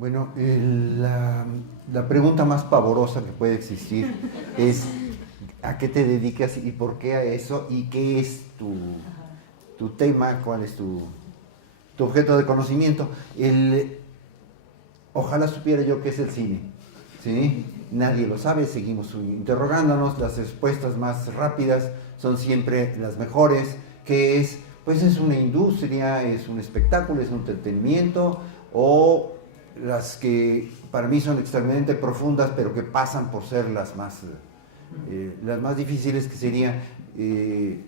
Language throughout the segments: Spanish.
Bueno, la pregunta más pavorosa que puede existir es ¿a qué te dedicas y por qué a eso? ¿Y qué es tu tema? ¿Cuál es tu objeto de conocimiento? Ojalá supiera yo qué es el cine, ¿sí? Nadie lo sabe, seguimos interrogándonos, las respuestas más rápidas son siempre las mejores, ¿qué es? Pues es una industria, es un espectáculo, es un entretenimiento, o las que para mí son extremadamente profundas, pero que pasan por ser las más difíciles, que sería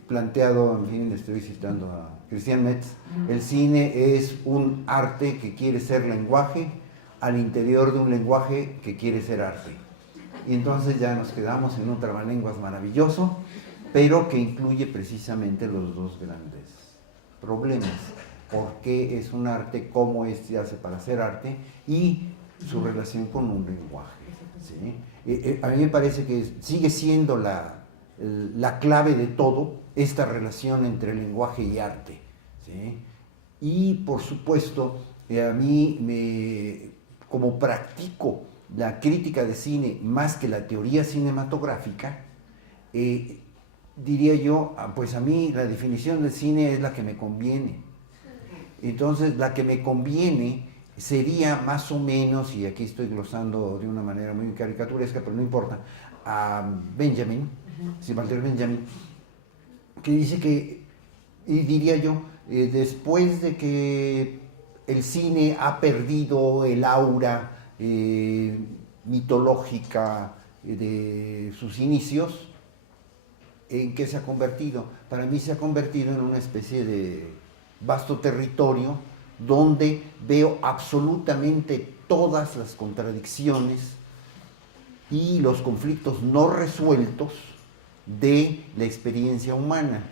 planteado, en fin, le estoy citando a Christian Metz, el cine es un arte que quiere ser lenguaje al interior de un lenguaje que quiere ser arte. Y entonces ya nos quedamos en un trabalenguas maravilloso, pero que incluye precisamente los dos grandes problemas. ¿Por qué es un arte? ¿Cómo se hace para ser arte? Y su relación con un lenguaje, ¿sí? A mí me parece que sigue siendo la clave de todo esta relación entre lenguaje y arte, ¿sí? Y por supuesto, a mí, como practico la crítica de cine más que la teoría cinematográfica, diría yo, pues a mí la definición del cine es la que me conviene. Entonces, la que me conviene sería más o menos, y aquí estoy glosando de una manera muy caricaturesca, pero no importa, a Benjamin, Walter Benjamin, que dice que, y diría yo, después de que el cine ha perdido el aura mitológica de sus inicios, ¿en qué se ha convertido? Para mí se ha convertido en una especie de vasto territorio donde veo absolutamente todas las contradicciones y los conflictos no resueltos de la experiencia humana,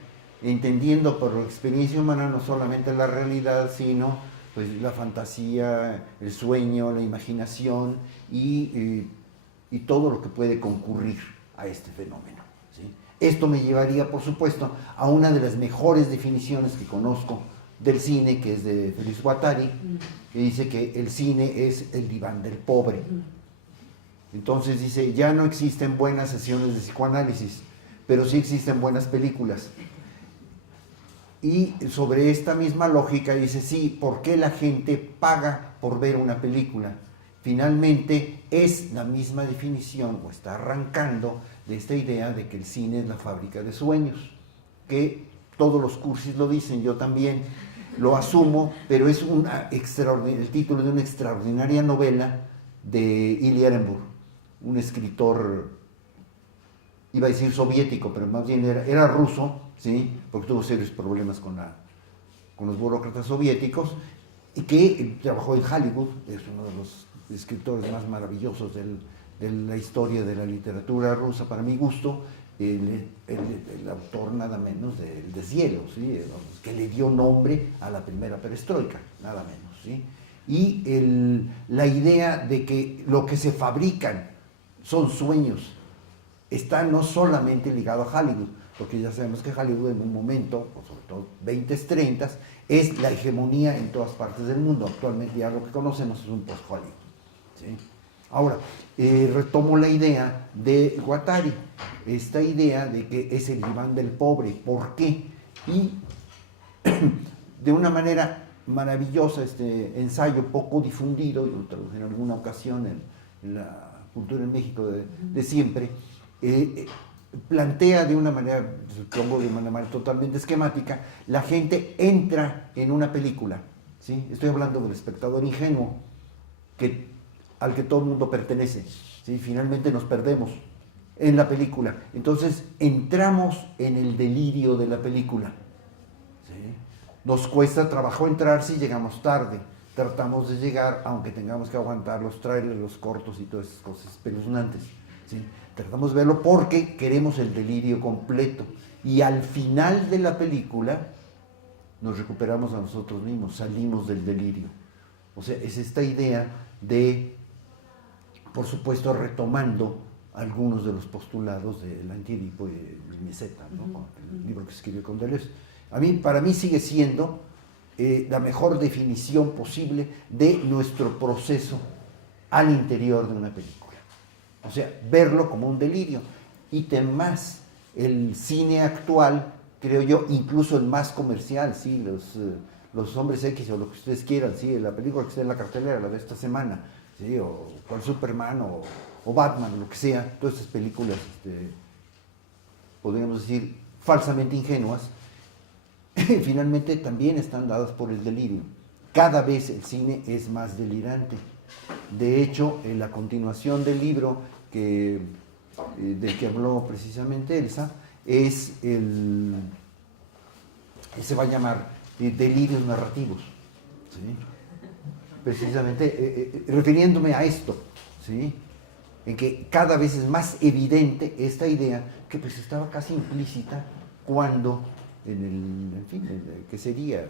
entendiendo por la experiencia humana no solamente la realidad, sino pues la fantasía, el sueño, la imaginación y todo lo que puede concurrir a este fenómeno, ¿sí? Esto me llevaría, por supuesto, a una de las mejores definiciones que conozco del cine, que es de Félix Guattari, que dice que el cine es el diván del pobre. Entonces dice, ya no existen buenas sesiones de psicoanálisis, pero sí existen buenas películas. Y sobre esta misma lógica dice, sí, ¿por qué la gente paga por ver una película? Finalmente es la misma definición, o está arrancando de esta idea de que el cine es la fábrica de sueños, que todos los cursis lo dicen, yo también lo asumo, pero es el título de una extraordinaria novela de Ilya Ehrenburg, un escritor, iba a decir soviético, pero más bien era ruso, ¿sí? Porque tuvo serios problemas con los burócratas soviéticos, y que trabajó en Hollywood, es uno de los escritores más maravillosos de la historia de la literatura rusa, para mi gusto, el autor nada menos del Deshielo, ¿sí? Que le dio nombre a la primera perestroika, nada menos, ¿sí? Y la idea de que lo que se fabrican son sueños está no solamente ligado a Hollywood, porque ya sabemos que Hollywood en un momento, o sobre todo 20s, 30s, es la hegemonía en todas partes del mundo. Actualmente ya lo que conocemos es un post-Hollywood, ¿sí? Ahora, retomo la idea de Guattari, esta idea de que es el diván del pobre. ¿Por qué? Y de una manera maravillosa, este ensayo poco difundido, yo lo traduje en alguna ocasión en la cultura en México de siempre, plantea de una manera, supongo de una manera totalmente esquemática, la gente entra en una película, ¿sí? Estoy hablando del espectador ingenuo, al que todo el mundo pertenece, ¿sí? Finalmente nos perdemos en la película, entonces entramos en el delirio de la película, ¿sí? Nos cuesta trabajo entrar si llegamos tarde, tratamos de llegar aunque tengamos que aguantar los trailers, los cortos y todas esas cosas espeluznantes, ¿sí? Tratamos de verlo porque queremos el delirio completo, y al final de la película nos recuperamos a nosotros mismos, salimos del delirio. O sea, es esta idea de, por supuesto, retomando algunos de los postulados del Antiedipo y de Nicetas, ¿no? El libro que escribió con Deleuze. Para mí sigue siendo la mejor definición posible de nuestro proceso al interior de una película. O sea, verlo como un delirio. Y más, el cine actual, creo yo, incluso el más comercial, ¿sí? Los Hombres X o lo que ustedes quieran, ¿sí? La película que está en la cartelera, la de esta semana, ¿sí? O cual Superman o Batman, lo que sea, todas estas películas, podríamos decir, falsamente ingenuas, finalmente también están dadas por el delirio. Cada vez el cine es más delirante. De hecho, en la continuación del libro del que habló precisamente Elsa, se va a llamar Delirios Narrativos, ¿sí? Precisamente refiriéndome a esto, ¿sí? En que cada vez es más evidente esta idea que pues estaba casi implícita cuando ¿qué sería?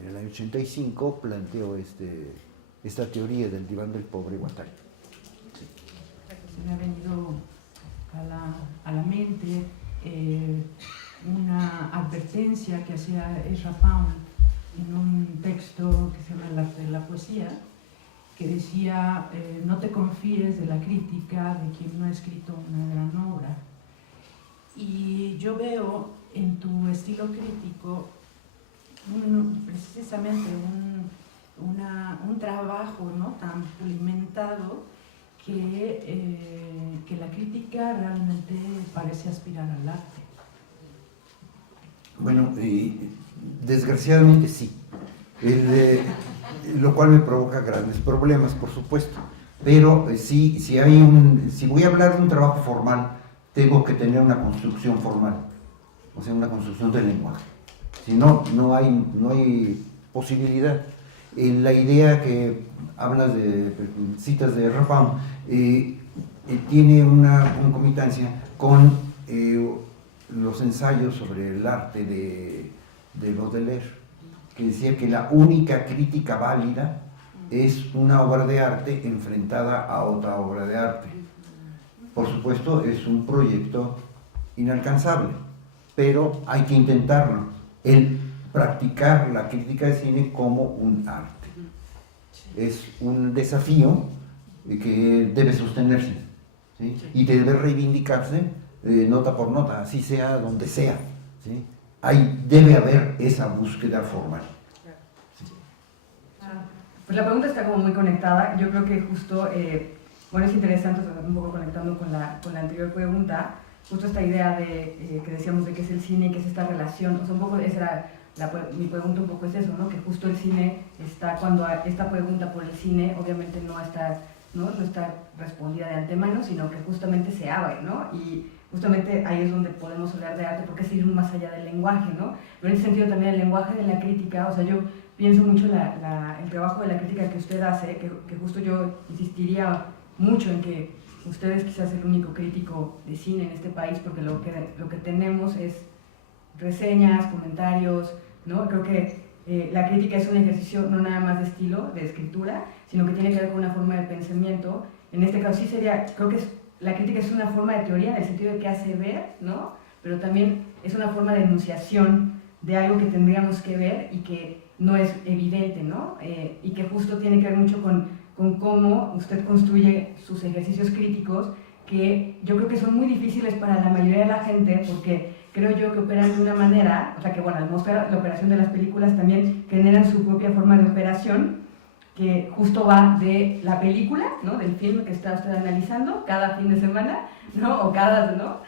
En el año 85 planteó esta teoría del diván del pobre Guattari. Sí. Se me ha venido a la mente una advertencia que hacía Ezra Pound en un texto que se llama El arte de la poesía, que decía, no te confíes de la crítica de quien no ha escrito una gran obra. Y yo veo en tu estilo crítico precisamente un trabajo, ¿no?, tan pulimentado que la crítica realmente parece aspirar al arte. Bueno, desgraciadamente sí, lo cual me provoca grandes problemas, por supuesto, pero si voy a hablar de un trabajo formal, tengo que tener una construcción formal, o sea, una construcción del lenguaje. Si no, no hay posibilidad. La idea que hablas de citas de Rapin tiene una concomitancia con los ensayos sobre el arte de Baudelaire, que decía que la única crítica válida es una obra de arte enfrentada a otra obra de arte. Por supuesto, es un proyecto inalcanzable, pero hay que intentarlo, el practicar la crítica de cine como un arte. Es un desafío que debe sostenerse, ¿sí? Y debe reivindicarse nota por nota, así sea donde sea, ¿sí? Debe haber esa búsqueda formal. ¿Sí? Pues la pregunta está como muy conectada. Yo creo que justo, bueno, es interesante, un poco conectando con la anterior pregunta, justo esta idea de que decíamos de qué es el cine y qué es esta relación. O sea, un poco esa era mi pregunta, un poco es eso, ¿no? Que justo el cine está, cuando esta pregunta por el cine obviamente no está respondida de antemano, sino que justamente se abre, ¿no? Y justamente ahí es donde podemos hablar de arte, porque es ir más allá del lenguaje, ¿no? Pero en ese sentido también el lenguaje de la crítica, o sea, yo pienso mucho el trabajo de la crítica que usted hace, que justo yo insistiría mucho en que usted es quizás el único crítico de cine en este país, porque lo que tenemos es reseñas, comentarios, ¿no? Creo que la crítica es un ejercicio no nada más de estilo, de escritura, sino que tiene que ver con una forma de pensamiento. En este caso sí sería, creo que la crítica es una forma de teoría en el sentido de que hace ver, ¿no? Pero también es una forma de enunciación de algo que tendríamos que ver y que no es evidente, ¿no? Y que justo tiene que ver mucho con cómo usted construye sus ejercicios críticos, que yo creo que son muy difíciles para la mayoría de la gente, porque creo yo que operan de una manera, o sea que bueno, al mostrar la operación de las películas también generan su propia forma de operación, que justo va de la película, ¿no?, del film que está usted analizando cada fin de semana, ¿no?, o cada, ¿no?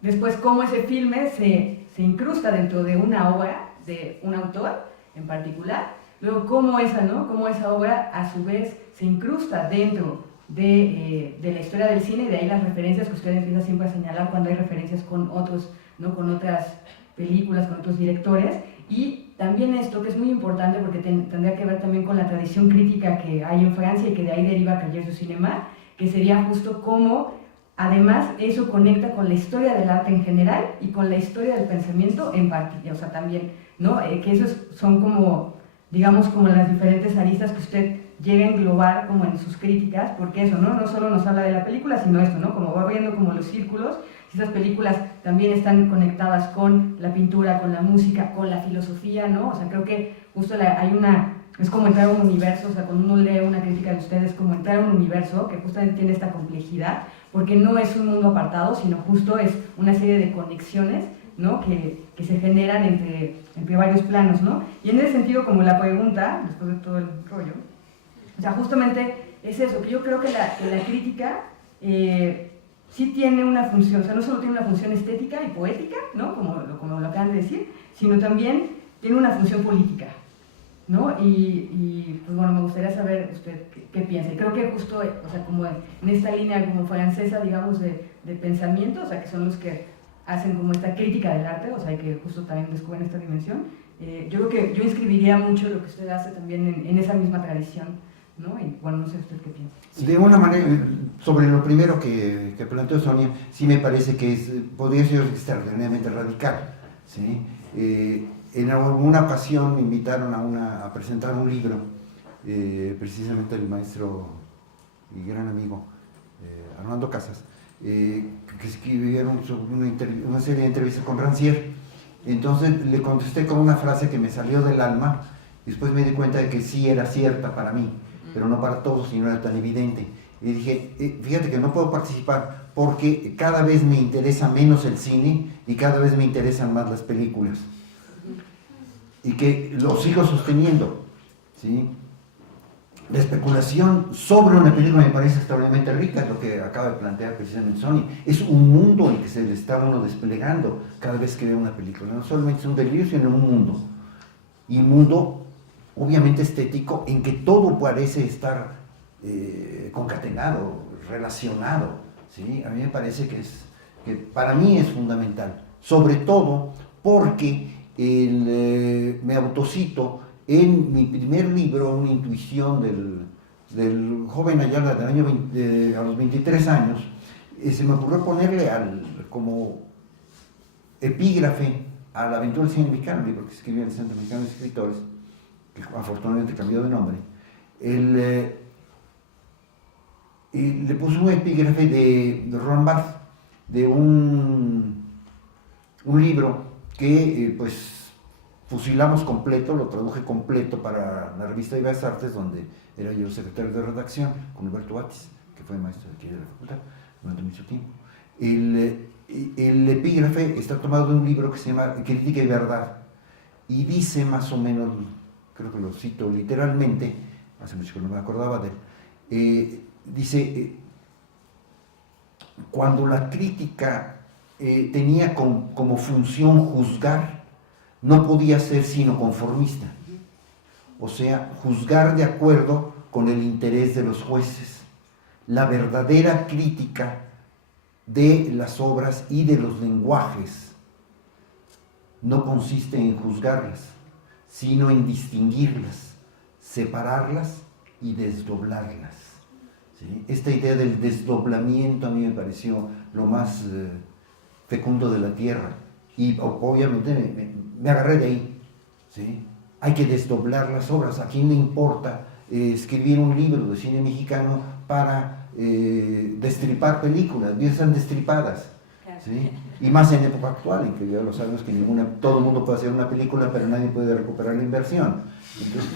Después cómo ese filme se incrusta dentro de una obra de un autor en particular, luego cómo esa obra a su vez se incrusta dentro de la historia del cine, y de ahí las referencias que usted empieza siempre a señalar cuando hay referencias con otros, ¿no?, con otras películas, con otros directores. Y también esto que es muy importante porque tendría que ver también con la tradición crítica que hay en Francia y que de ahí deriva Cahiers du Cinéma, que sería justo cómo además eso conecta con la historia del arte en general y con la historia del pensamiento en particular, o sea también, ¿no? Que esos son como, digamos, como las diferentes aristas que usted llega a englobar como en sus críticas, porque eso, ¿no? No solo nos habla de la película, sino esto, ¿no? Como va viendo como los círculos si esas películas también están conectadas con la pintura, con la música, con la filosofía, ¿no? O sea, creo que justo hay una... Es como entrar a un universo, o sea, cuando uno lee una crítica de ustedes, es como entrar a un universo que justamente tiene esta complejidad, porque no es un mundo apartado, sino justo es una serie de conexiones, ¿no? que se generan entre varios planos, ¿no? Y en ese sentido, como la pregunta, después de todo el rollo, o sea, justamente es eso, que yo creo que la crítica sí tiene una función, o sea, no solo tiene una función estética y poética, ¿no? Como lo acaban de decir, sino también tiene una función política, ¿no? Y pues bueno, me gustaría saber usted qué piensa. Y creo que justo, o sea, como en esta línea como francesa, digamos, de pensamiento, o sea, que son los que hacen como esta crítica del arte, o sea, que justo también descubren esta dimensión, yo creo que yo inscribiría mucho lo que usted hace también en esa misma tradición, ¿no? Y bueno, no sé usted qué piensa. De una manera, sobre lo primero que planteó Sonia, sí me parece que podría ser extraordinariamente radical, ¿sí? En alguna ocasión me invitaron a presentar un libro, precisamente el maestro y gran amigo Armando Casas, que escribieron una serie de entrevistas con Rancière. Entonces le contesté con una frase que me salió del alma, y después me di cuenta de que sí era cierta para mí, pero no para todos y no era tan evidente. Y dije, fíjate que no puedo participar porque cada vez me interesa menos el cine y cada vez me interesan más las películas. Y que lo sigo sosteniendo, ¿sí? La especulación sobre una película me parece extraordinariamente rica, es lo que acaba de plantear precisamente Sony. Es un mundo en que se le está uno desplegando cada vez que ve una película. No solamente es un delirio, sino un mundo. Y un mundo, obviamente estético, en que todo parece estar concatenado, relacionado, ¿sí? A mí me parece que para mí es fundamental, sobre todo porque me autocito en mi primer libro, Una intuición del joven Ayala del año a los 23 años, se me ocurrió ponerle como epígrafe a La aventura del cine mexicano, libro que escribió en el Centro Mexicano de Escritores, que afortunadamente cambió de nombre. Y le puse un epígrafe de Roland Barthes, de un libro que pues fusilamos completo, lo traduje completo para la revista de Bellas Artes, donde era yo secretario de redacción, con Humberto Batis, que fue maestro aquí de la facultad durante mucho tiempo. El epígrafe está tomado de un libro que se llama Crítica y Verdad, y dice más o menos, creo que lo cito literalmente, hace mucho que no me acordaba de él, dice, cuando la crítica tenía como función juzgar, no podía ser sino conformista, o sea, juzgar de acuerdo con el interés de los jueces. La verdadera crítica de las obras y de los lenguajes no consiste en juzgarlas, sino en distinguirlas, separarlas y desdoblarlas, ¿sí? Esta idea del desdoblamiento a mí me pareció lo más fecundo de la tierra, y obviamente me agarré de ahí, ¿sí? Hay que desdoblar las obras. ¿A quién le importa escribir un libro de cine mexicano para destripar películas? Ya están destripadas, ¿sí? Y más en época actual, en que ya lo sabemos que todo el mundo puede hacer una película, pero nadie puede recuperar la inversión. Entonces,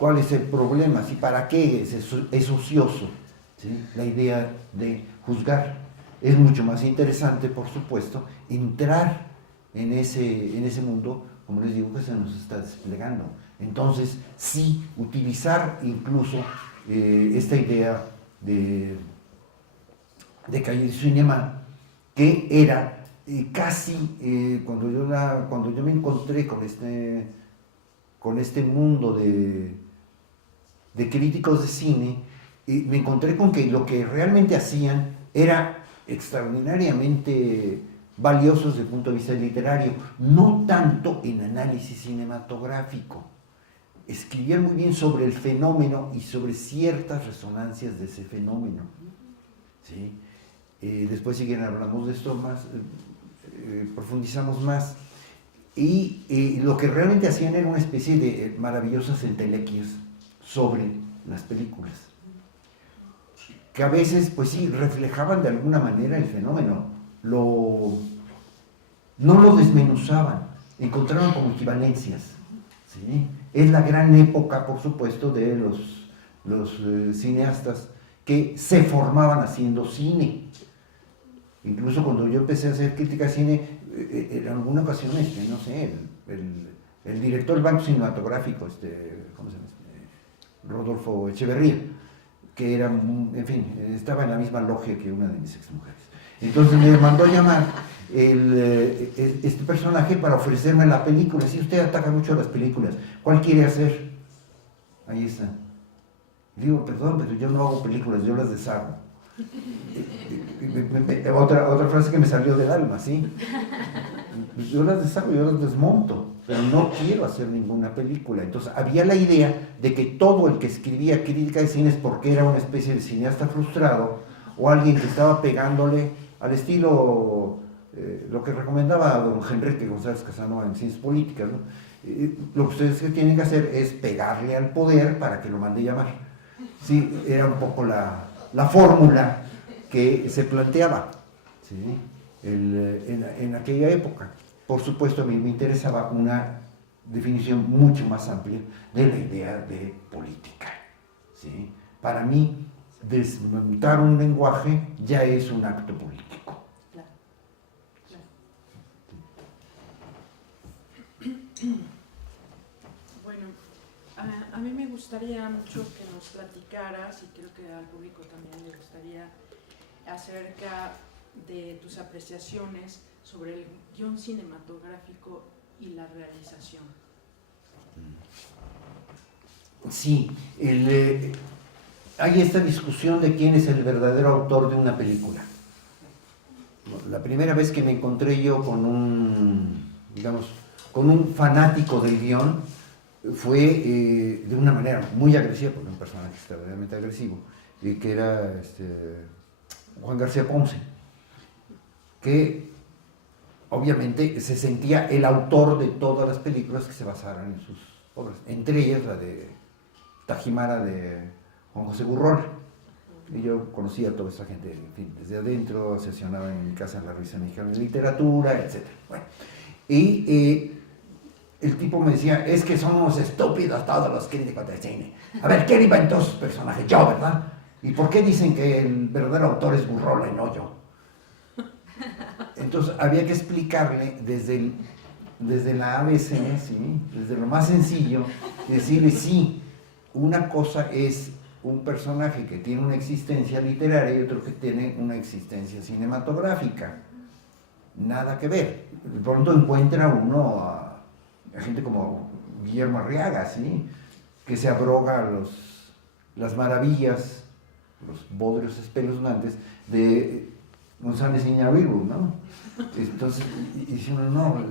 ¿cuál es el problema? ¿Sí? ¿Para qué es ocioso? ¿Sí? La idea de juzgar. Es mucho más interesante, por supuesto, entrar en ese mundo, como les digo, que se nos está desplegando. Entonces, sí, utilizar incluso esta idea de Cahiers du Cinéma, que era casi, cuando yo me encontré con este mundo de críticos de cine, me encontré con que lo que realmente hacían era extraordinariamente valiosos desde el punto de vista literario, no tanto en análisis cinematográfico. Escribían muy bien sobre el fenómeno y sobre ciertas resonancias de ese fenómeno, ¿sí? Después, si quieren, hablamos de esto más, profundizamos más. Y lo que realmente hacían era una especie de maravillosas entelequias sobre las películas, que a veces, pues sí, reflejaban de alguna manera el fenómeno, no lo desmenuzaban, encontraban como equivalencias. ¿Sí? Es la gran época, por supuesto, de los cineastas que se formaban haciendo cine. Incluso cuando yo empecé a hacer crítica de cine, en alguna ocasión, no sé, el director del Banco Cinematográfico, ¿cómo se llama? Rodolfo Echeverría, que era, en fin, estaba en la misma logia que una de mis exmujeres. Entonces me mandó llamar este personaje para ofrecerme la película. Si usted ataca mucho a las películas, ¿cuál quiere hacer? Ahí está. Digo, perdón, pero yo no hago películas, yo las deshago. Otra frase que me salió del alma, ¿sí? Yo las deshago, yo las desmonto, pero no quiero hacer ninguna película. Entonces había la idea de que todo el que escribía crítica de cine es porque era una especie de cineasta frustrado o alguien que estaba pegándole al estilo, lo que recomendaba don Enrique González Casanova en Ciencias Políticas, ¿no? Lo que ustedes tienen que hacer es pegarle al poder para que lo mande llamar. Sí, era un poco la fórmula que se planteaba, ¿sí? En aquella época. Por supuesto, a mí me interesaba una definición mucho más amplia de la idea de política, ¿sí? Para mí, desmontar un lenguaje ya es un acto político. Claro, claro. Bueno, a mí me gustaría mucho que nos platicaras, y creo que al público también le gustaría, acerca de tus apreciaciones sobre el guión cinematográfico y la realización. Sí, hay esta discusión de quién es el verdadero autor de una película. La primera vez que me encontré yo con un fanático del guión fue de una manera muy agresiva, porque un personaje extremadamente agresivo, que era Juan García Ponce, que obviamente se sentía el autor de todas las películas que se basaran en sus obras, entre ellas la de Tajimara de Juan José Gurrola. Y yo conocía a toda esa gente, en fin, desde adentro, sesionaba en mi casa en la Revista Mexicana de Literatura, etc. Bueno, y el tipo me decía, es que somos estúpidos todos los críticos de cine. A ver, ¿quién inventó sus personajes? Yo, ¿verdad? ¿Y por qué dicen que el verdadero autor es Gurrola y no yo? Entonces había que explicarle desde la ABC, ¿sí? Desde lo más sencillo, decirle, sí, una cosa es un personaje que tiene una existencia literaria y otro que tiene una existencia cinematográfica. Nada que ver. De pronto encuentra uno a gente como Guillermo Arriaga, ¿sí? Que se abroga las maravillas, los bodrios espeluznantes de González Iñárritu, ¿no? Entonces, dice uno, no,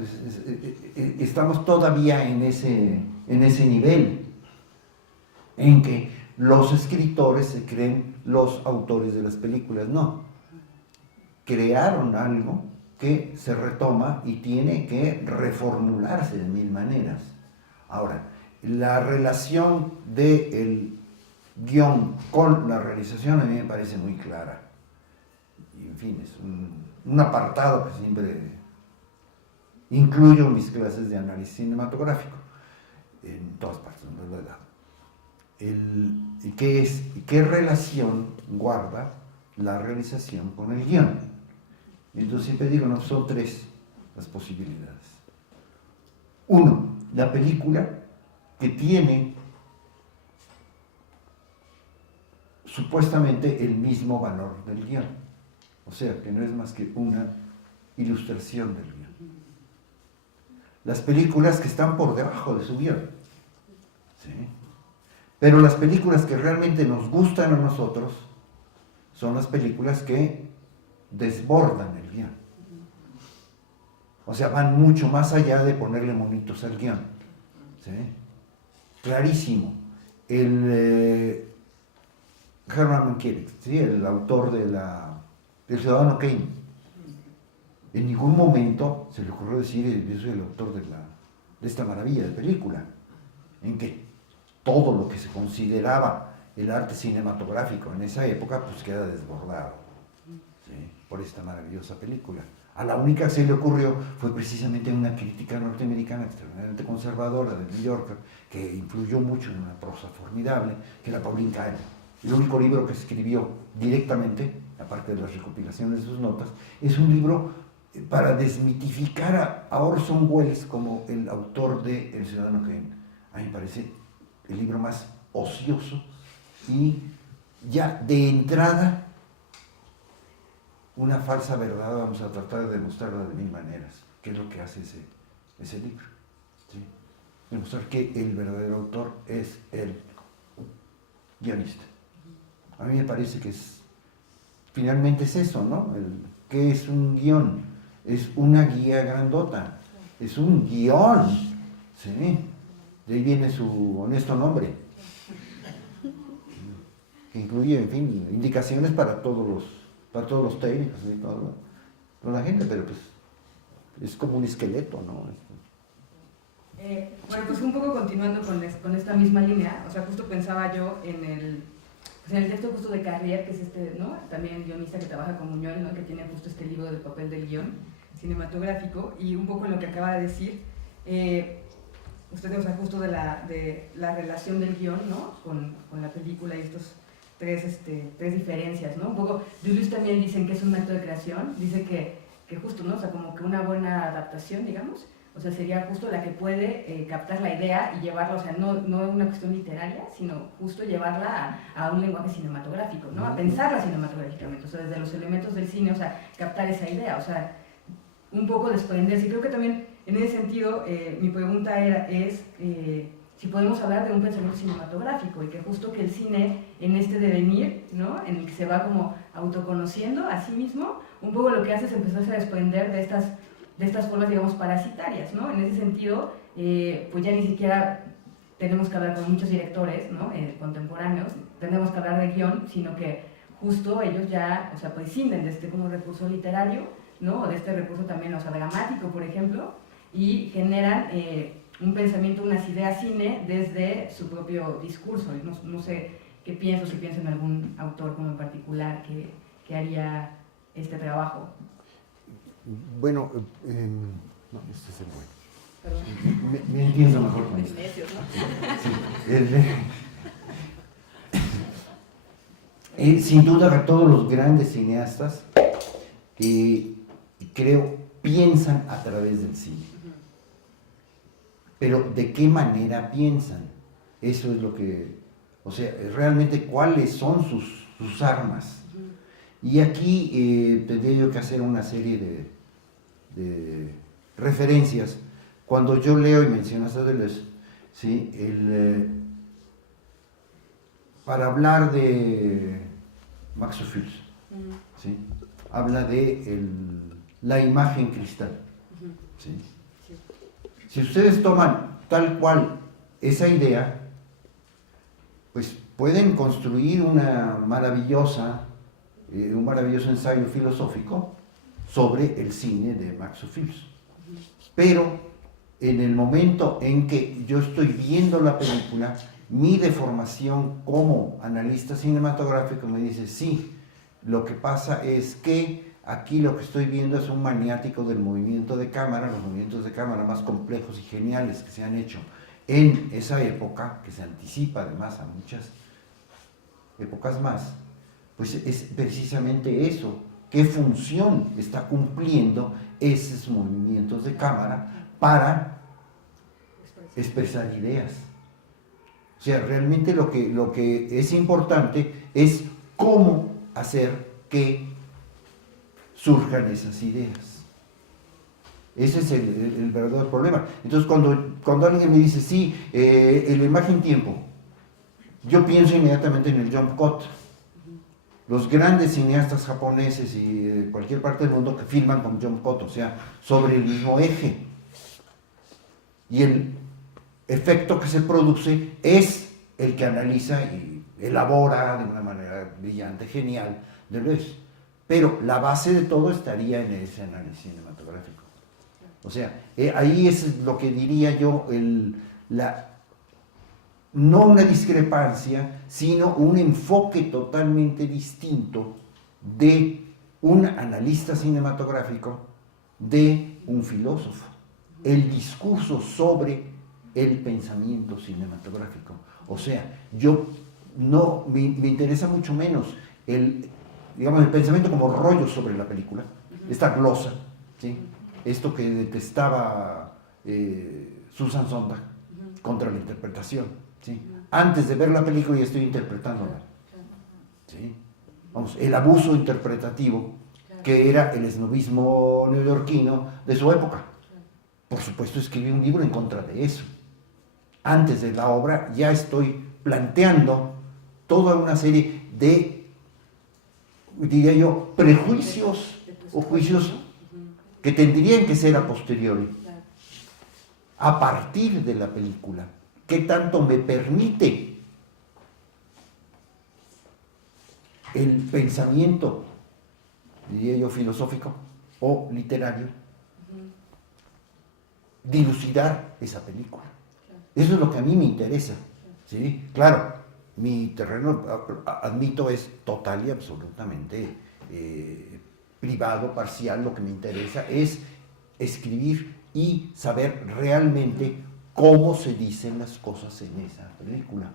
estamos todavía en ese nivel en que los escritores se creen los autores de las películas. No, crearon algo que se retoma y tiene que reformularse de mil maneras. Ahora, la relación del guión con la realización a mí me parece muy clara. Y, en fin, es un apartado que siempre incluyo en mis clases de análisis cinematográfico, en todas partes donde lo he dado. ¿Qué relación guarda la realización con el guión? Entonces siempre digo, no, son tres las posibilidades. Uno, la película que tiene supuestamente el mismo valor del guión, o sea, que no es más que una ilustración del guión. Las películas que están por debajo de su guión, ¿sí? Pero las películas que realmente nos gustan a nosotros son las películas que desbordan el guión. O sea, van mucho más allá de ponerle monitos al guión, ¿sí? Clarísimo. Herman Mankiewicz, ¿sí? El autor del Ciudadano Kane, en ningún momento se le ocurrió decir, yo soy el autor de esta maravilla de película, en que todo lo que se consideraba el arte cinematográfico en esa época pues queda desbordado, ¿sí? ¿sí? Por esta maravillosa película. A la única que se le ocurrió fue precisamente una crítica norteamericana extremadamente conservadora de New Yorker, que influyó mucho en una prosa formidable, que era Pauline Kael. El único libro que escribió directamente, aparte de las recopilaciones de sus notas, es un libro para desmitificar a Orson Welles como el autor de El Ciudadano Kane. A mí me parece el libro más ocioso y ya de entrada una falsa verdad, vamos a tratar de demostrarla de 1000 maneras, que es lo que hace ese libro. ¿Sí? Demostrar que el verdadero autor es el guionista. A mí me parece que finalmente es eso, ¿no? ¿Qué es un guión? Es una guía grandota, es un guión, ¿sí? De ahí viene su honesto nombre, que incluye, en fin, indicaciones para todos los técnicos, ¿sí? Toda la gente, pero pues es como un esqueleto, ¿no? Bueno, pues un poco continuando con esta misma línea, o sea, justo pensaba yo en el texto justo de Carrier, que es ¿no? También guionista que trabaja con Buñuel, ¿no? Que tiene justo este libro del papel del guión cinematográfico, y un poco en lo que acaba de decir, usted, o sea, justo de la relación del guión, ¿no? Con la película y estos tres diferencias, ¿no? Un poco, Deleuze también dicen que es un método de creación, dice que justo, ¿no? O sea, como que una buena adaptación, digamos, o sea, sería justo la que puede captar la idea y llevarla, o sea, no una cuestión literaria, sino justo llevarla a un lenguaje cinematográfico, ¿no? A pensarla cinematográficamente, o sea, desde los elementos del cine, o sea, captar esa idea, o sea, un poco desprenderse. Y creo que también, en ese sentido, mi pregunta es si podemos hablar de un pensamiento cinematográfico y que justo que el cine, en este devenir, ¿no? En el que se va como autoconociendo a sí mismo, un poco lo que hace es empezarse a desprender de estas formas, digamos, parasitarias, ¿no? En ese sentido, pues ya ni siquiera tenemos que hablar con muchos directores, ¿no? Contemporáneos, tenemos que hablar de guión, sino que justo ellos ya, o sea, prescinden de como recurso literario, ¿no? O de este recurso también, o sea, dramático, por ejemplo, y generan un pensamiento, unas ideas cine desde su propio discurso. No sé qué pienso, si pienso en algún autor como en particular que haría este trabajo. Bueno, no, este es el bueno. Perdón. Me entiendo mejor con esto. Necios, ¿no? Sí, sin duda que todos los grandes cineastas, creo, piensan a través del cine. Pero ¿de qué manera piensan? Eso es lo que, o sea, realmente cuáles son sus armas. Y aquí tendría yo que hacer una serie de referencias. Cuando yo leo y mencionas a Deleuze, ¿sí? Para hablar de Max Ophuls, ¿sí? Habla de la imagen cristal. ¿Sí? Si ustedes toman tal cual esa idea, pues pueden construir un maravilloso ensayo filosófico sobre el cine de Max Ophuls. Pero en el momento en que yo estoy viendo la película, mi deformación como analista cinematográfico me dice, sí, lo que pasa es que aquí lo que estoy viendo es un maniático del movimiento de cámara, los movimientos de cámara más complejos y geniales que se han hecho en esa época, que se anticipa además a muchas épocas más, pues es precisamente eso. ¿Qué función está cumpliendo esos movimientos de cámara para expresar ideas? O sea, realmente lo que es importante es cómo hacer que surjan esas ideas. Ese es el verdadero problema. Entonces, cuando alguien me dice, sí, la imagen-tiempo, yo pienso inmediatamente en el jump cut. Los grandes cineastas japoneses y de cualquier parte del mundo que filman con jump cut, o sea, sobre el mismo eje. Y el efecto que se produce es el que analiza y elabora de una manera brillante, genial, Deleuze. Pero la base de todo estaría en ese análisis cinematográfico. O sea, ahí es lo que diría yo, no una discrepancia, sino un enfoque totalmente distinto de un analista cinematográfico de un filósofo, el discurso sobre el pensamiento cinematográfico. O sea, yo no me interesa mucho menos el pensamiento como rollo sobre la película, esta glosa, ¿sí? Esto que detestaba Susan Sontag contra la interpretación, ¿sí? Antes de ver la película ya estoy interpretándola, ¿sí? Vamos, el abuso interpretativo que era el esnobismo neoyorquino de su época. Por supuesto, escribí un libro en contra de eso. Antes de la obra ya estoy planteando toda una serie de, diría yo, prejuicios o juicios que tendrían que ser a posteriori, a partir de la película. ¿Qué tanto me permite el pensamiento, diría yo, filosófico o literario, dilucidar esa película? Eso es lo que a mí me interesa, ¿sí? Claro, mi terreno, admito, es total y absolutamente privado, parcial. Lo que me interesa es escribir y saber realmente cómo se dicen las cosas en esa película,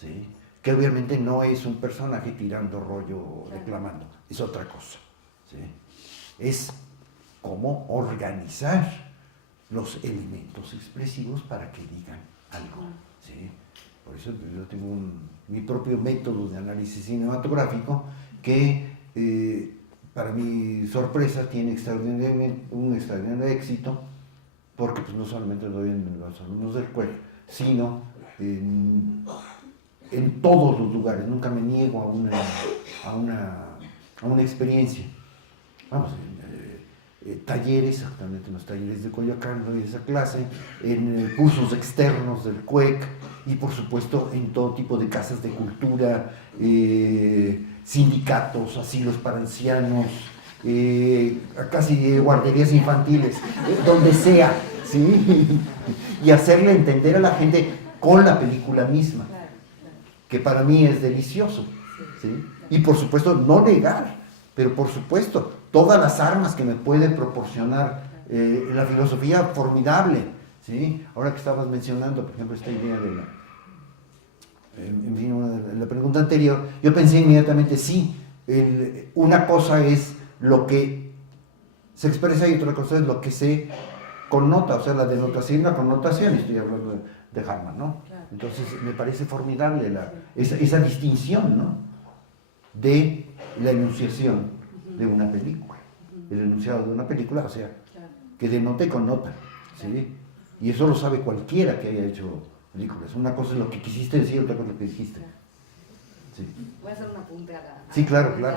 ¿sí? Que obviamente no es un personaje tirando rollo, declamando, es otra cosa, ¿sí? Es cómo organizar los elementos expresivos para que digan algo, ¿sí? Por eso yo tengo mi propio método de análisis cinematográfico que, para mi sorpresa, tiene un extraordinario éxito, porque pues, no solamente lo doy en los alumnos del CUEC, sino en todos los lugares. Nunca me niego a una experiencia. Vamos, talleres, actualmente en los talleres de Coyoacán doy esa clase, en cursos externos del CUEC y por supuesto en todo tipo de casas de cultura, sindicatos, asilos para ancianos, casi guarderías infantiles, donde sea, ¿sí? Y hacerle entender a la gente con la película misma, que para mí es delicioso, ¿sí? Y por supuesto no negar, pero por supuesto todas las armas que me puede proporcionar la filosofía, formidable, ¿sí? Ahora que estabas mencionando, por ejemplo, esta idea de la pregunta anterior, yo pensé inmediatamente, sí, una cosa es lo que se expresa y otra cosa es lo que se connota, o sea, la denotación y la connotación, estoy hablando de Hartmann, ¿no? Claro. Entonces, me parece formidable esa distinción, ¿no? De la enunciación de una película, el enunciado de una película, o sea, que denota y connota, ¿sí? Y eso lo sabe cualquiera que haya hecho películas. Una cosa es lo que quisiste decir, otra cosa es lo que dijiste. Sí. Voy a hacer un apunte a la... Sí, claro, claro.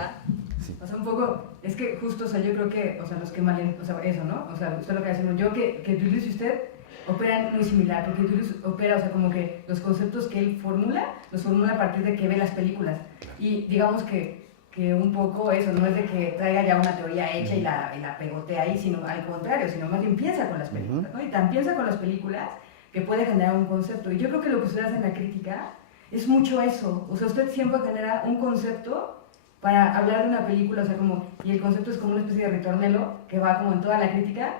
Sí. O sea, un poco, es que justo, o sea, yo creo que, o sea, los que o sea, eso, ¿no? O sea, usted lo que está diciendo, yo que Deleuze y usted operan muy similar, porque Deleuze opera, o sea, como que los conceptos que él formula, los formula a partir de que ve las películas. Y digamos que un poco eso, no es de que traiga ya una teoría hecha y la pegotea ahí, sino al contrario, sino más bien piensa con las películas, ¿no? Y tan piensa con las películas que puede generar un concepto. Y yo creo que lo que usted hace en la crítica es mucho eso. O sea, usted siempre genera un concepto para hablar de una película, o sea, como, y el concepto es como una especie de ritornelo que va como en toda la crítica,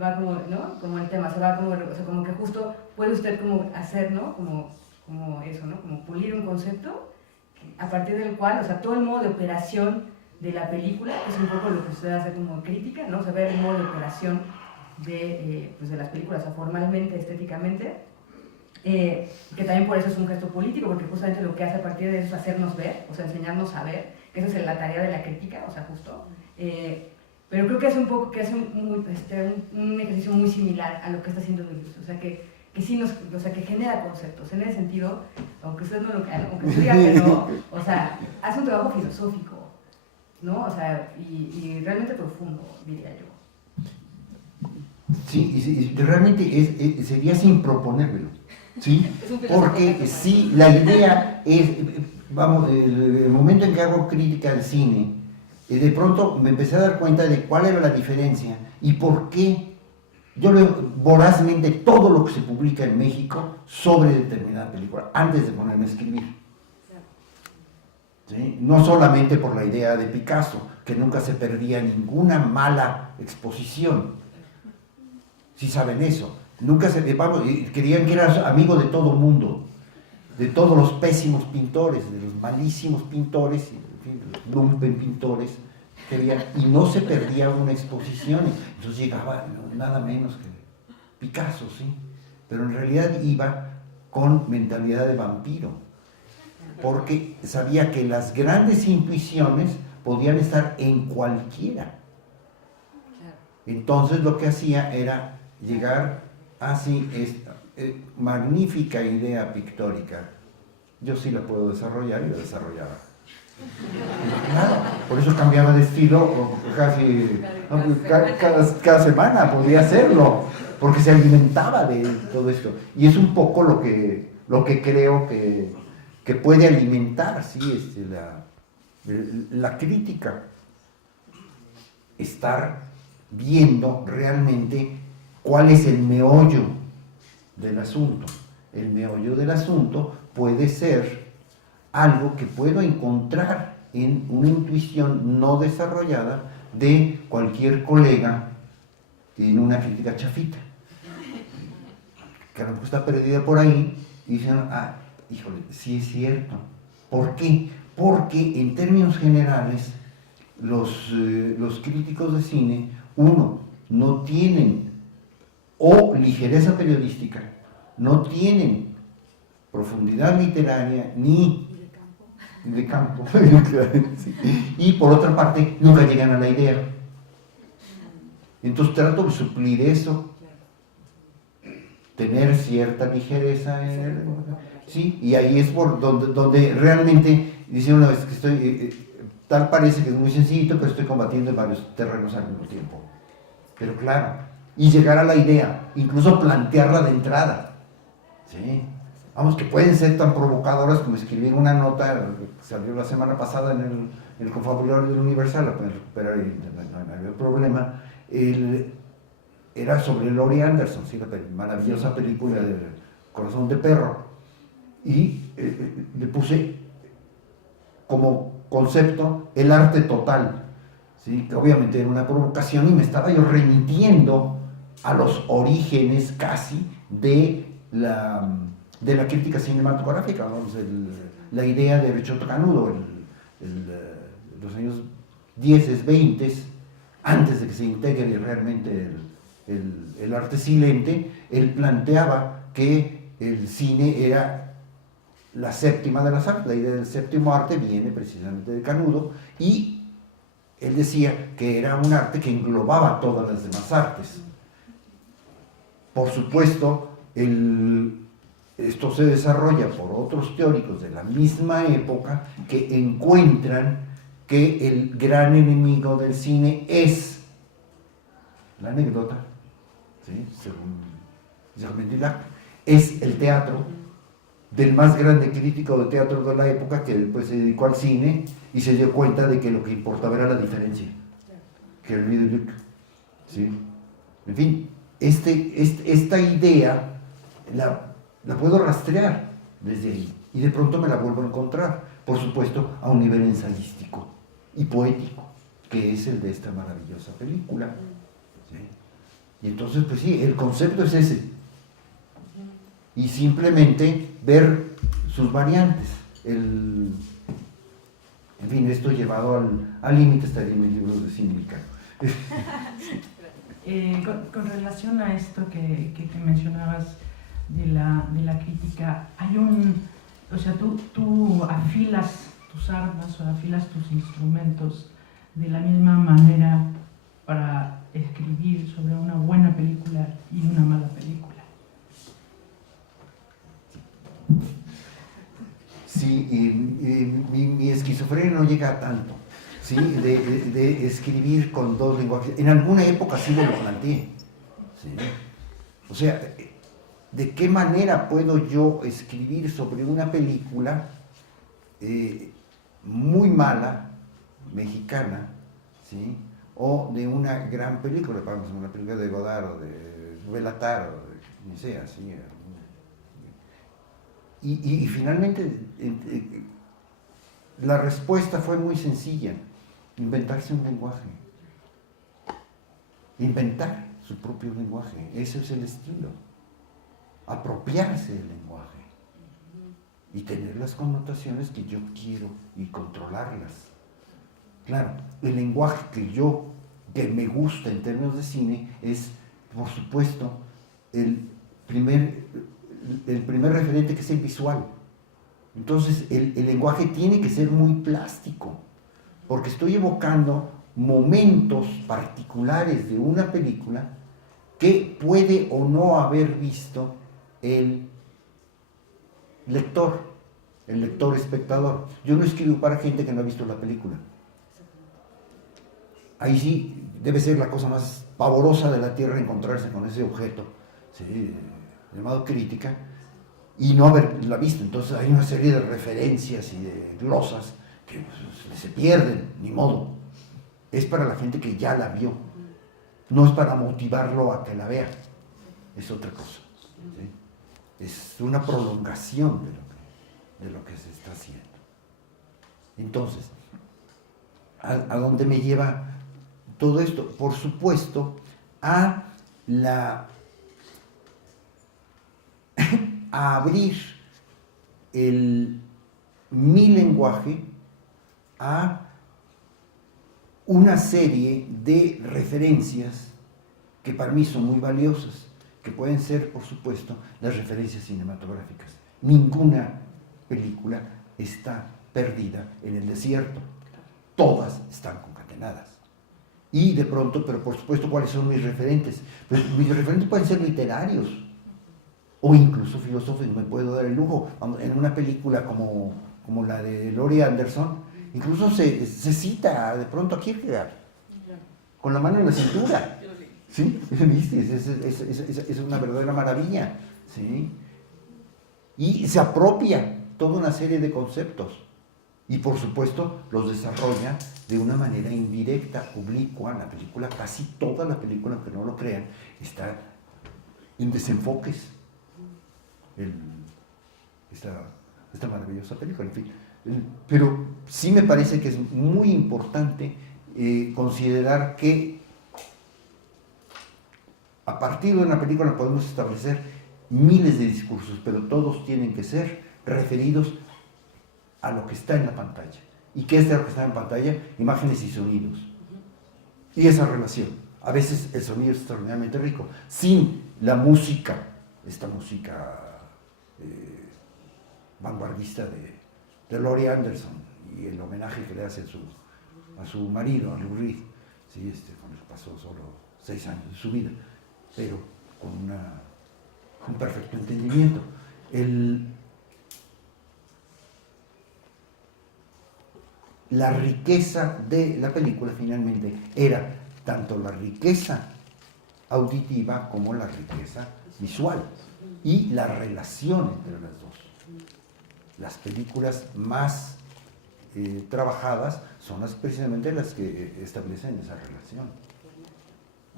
va como, ¿no? Como el tema, se va como, o sea, como que justo puede usted como hacer, ¿no? Como eso, ¿no? Como pulir un concepto a partir del cual, o sea, todo el modo de operación de la película, que es un poco lo que usted hace como crítica, ¿no? O sea, ver el modo de operación de las películas, o sea, formalmente, estéticamente, que también por eso es un gesto político, porque justamente lo que hace a partir de eso es hacernos ver, o sea, enseñarnos a ver, que esa es la tarea de la crítica, o sea, justo. Pero creo que es un poco, que es un ejercicio muy similar a lo que está haciendo Deleuze, o sea, que sí o sea, que genera conceptos, en ese sentido, aunque usted no lo aunque usted diga que no, o sea, hace un trabajo filosófico, ¿no? O sea, y realmente profundo, diría yo. Sí, y realmente sería sin proponérmelo, ¿sí? Porque sí, la idea es, vamos, el momento en que hago crítica al cine, de pronto me empecé a dar cuenta de cuál era la diferencia y por qué yo leo vorazmente todo lo que se publica en México sobre determinada película, antes de ponerme a escribir. ¿sí? No solamente por la idea de Picasso, que nunca se perdía ninguna mala exposición. Sí saben eso. Nunca se, vamos, creían que era amigo de todo el mundo, de todos los pésimos pintores, de los malísimos pintores, en fin, los lumpen pintores, y no se perdía una exposición. Entonces llegaba nada menos que Picasso, ¿sí? Pero en realidad iba con mentalidad de vampiro, porque sabía que las grandes intuiciones podían estar en cualquiera. Entonces lo que hacía era llegar así, esta magnífica idea pictórica. Yo sí la puedo desarrollar y la desarrollaba. Claro, por eso cambiaba de estilo casi cada semana, podía hacerlo, porque se alimentaba de todo esto. Y es un poco lo que creo que puede alimentar, ¿sí? La crítica. Estar viendo realmente cuál es el meollo del asunto. El meollo del asunto puede ser algo que puedo encontrar en una intuición no desarrollada de cualquier colega en una crítica chafita, que a lo mejor está perdida por ahí y dicen, ah, híjole, sí es cierto. ¿Por qué? Porque en términos generales los críticos de cine, uno, no tienen o ligereza periodística, no tienen profundidad literaria ni de campo. Y por otra parte, nunca llegan a la idea. Entonces trato de suplir eso, tener cierta ligereza, ¿sí? Y ahí es por donde realmente, dice una vez que estoy, tal parece que es muy sencillo, pero estoy combatiendo en varios terrenos al mismo tiempo. Pero claro, y llegar a la idea, incluso plantearla de entrada, ¿sí? Vamos, que pueden ser tan provocadoras como escribir una nota que salió la semana pasada en el Confabulario del Universal, la pueden recuperar y no había problema. Era sobre Laurie Anderson, ¿sí? La maravillosa película del Corazón de Perro. Y le puse como concepto el arte total, ¿sí? Que obviamente era una provocación y me estaba yo remitiendo a los orígenes casi de la crítica cinematográfica, vamos, la idea de Richard Canudo, los años 10, 20, antes de que se integre realmente el arte silente, él planteaba que el cine era la séptima de las artes. La idea del séptimo arte viene precisamente de Canudo, y él decía que era un arte que englobaba todas las demás artes. Por supuesto, esto se desarrolla por otros teóricos de la misma época que encuentran que el gran enemigo del cine es la anécdota, ¿sí? Según Germain Dulac, es el teatro, del más grande crítico de teatro de la época, que después se dedicó al cine y se dio cuenta de que lo que importaba era la diferencia, que el Dulac, ¿sí? En fin, esta idea la puedo rastrear desde ahí, y de pronto me la vuelvo a encontrar, por supuesto, a un nivel ensayístico y poético, que es el de esta maravillosa película, ¿sí? Y entonces, pues sí, el concepto es ese, y simplemente ver sus variantes. En fin, esto llevado al límite estaría en mis libros de cine mexicano. Con relación a esto que mencionabas de la crítica, o sea, tú afilas tus armas o afilas tus instrumentos de la misma manera para escribir sobre una buena película y una mala película. Sí, y mi esquizofrenia no llega a tanto, ¿sí? De escribir con dos lenguajes. En alguna época sí me lo planteé, ¿sí? O sea, ¿de qué manera puedo yo escribir sobre una película muy mala, mexicana, ¿sí? O de una gran película, vamos, una película de Godard o de Belatar o de quien sea, ¿sí? Y finalmente la respuesta fue muy sencilla, inventarse un lenguaje, inventar su propio lenguaje, ese es el estilo, apropiarse del lenguaje y tener las connotaciones que yo quiero y controlarlas. Claro, el lenguaje que me gusta en términos de cine es, por supuesto, el primer referente, que es el visual. Entonces el lenguaje tiene que ser muy plástico, porque estoy evocando momentos particulares de una película que puede o no haber visto el lector espectador. Yo no escribo para gente que no ha visto la película. Ahí sí debe ser la cosa más pavorosa de la Tierra encontrarse con ese objeto, ¿sí?, llamado crítica, y no haberla visto. Entonces hay una serie de referencias y de glosas que pues, se pierden, ni modo. Es para la gente que ya la vio, no es para motivarlo a que la vea, es otra cosa, ¿sí? Es una prolongación de lo que se está haciendo. Entonces, ¿a dónde me lleva todo esto? Por supuesto, a abrir mi lenguaje a una serie de referencias que para mí son muy valiosas, que pueden ser, por supuesto, las referencias cinematográficas. Ninguna película está perdida en el desierto, todas están concatenadas. Y de pronto, pero por supuesto, ¿cuáles son mis referentes? Pues mis referentes pueden ser literarios o incluso filosóficos. Me puedo dar el lujo, en una película como la de Laurie Anderson, incluso se cita de pronto a Kierkegaard, con la mano en la cintura. ¿Sí? ¿Viste? Es una verdadera maravilla, ¿sí? Y se apropia toda una serie de conceptos y por supuesto los desarrolla de una manera indirecta, oblicua. La película, casi toda la película, aunque no lo crean, está en desenfoques. Esta maravillosa película, en fin. Pero sí me parece que es muy importante considerar que a partir de una película podemos establecer miles de discursos, pero todos tienen que ser referidos a lo que está en la pantalla. ¿Y qué es lo que está en pantalla? Imágenes y sonidos. Y esa relación. A veces el sonido es extraordinariamente rico. Sin la música, esta música vanguardista de Laurie Anderson y el homenaje que le hace a su marido, a Lou Reed, ¿sí? Con el que pasó solo 6 años de su vida, pero con un perfecto entendimiento. La riqueza de la película finalmente era tanto la riqueza auditiva como la riqueza visual y la relación entre las dos. Las películas más trabajadas son precisamente las que establecen esa relación.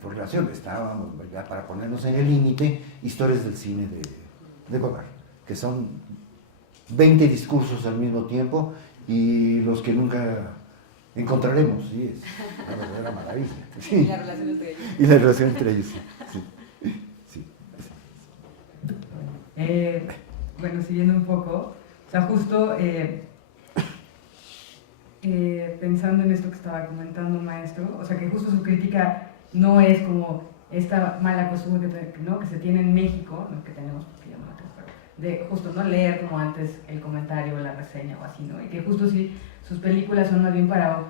Por relación, estábamos, ya para ponernos en el límite, Historias del cine de Godard, que son 20 discursos al mismo tiempo y los que nunca encontraremos, sí, es una verdadera maravilla. Sí. Y la relación entre ellos. Y la relación entre ellos, sí. Sí. Bueno, siguiendo un poco, o sea, justo pensando en esto que estaba comentando, maestro, o sea, que justo su crítica no es como esta mala costumbre que se tiene en México, no que tenemos, porque ya no la tengo, pero de justo no leer como antes el comentario o la reseña o así, ¿no? Y que justo sí, sus películas son más bien para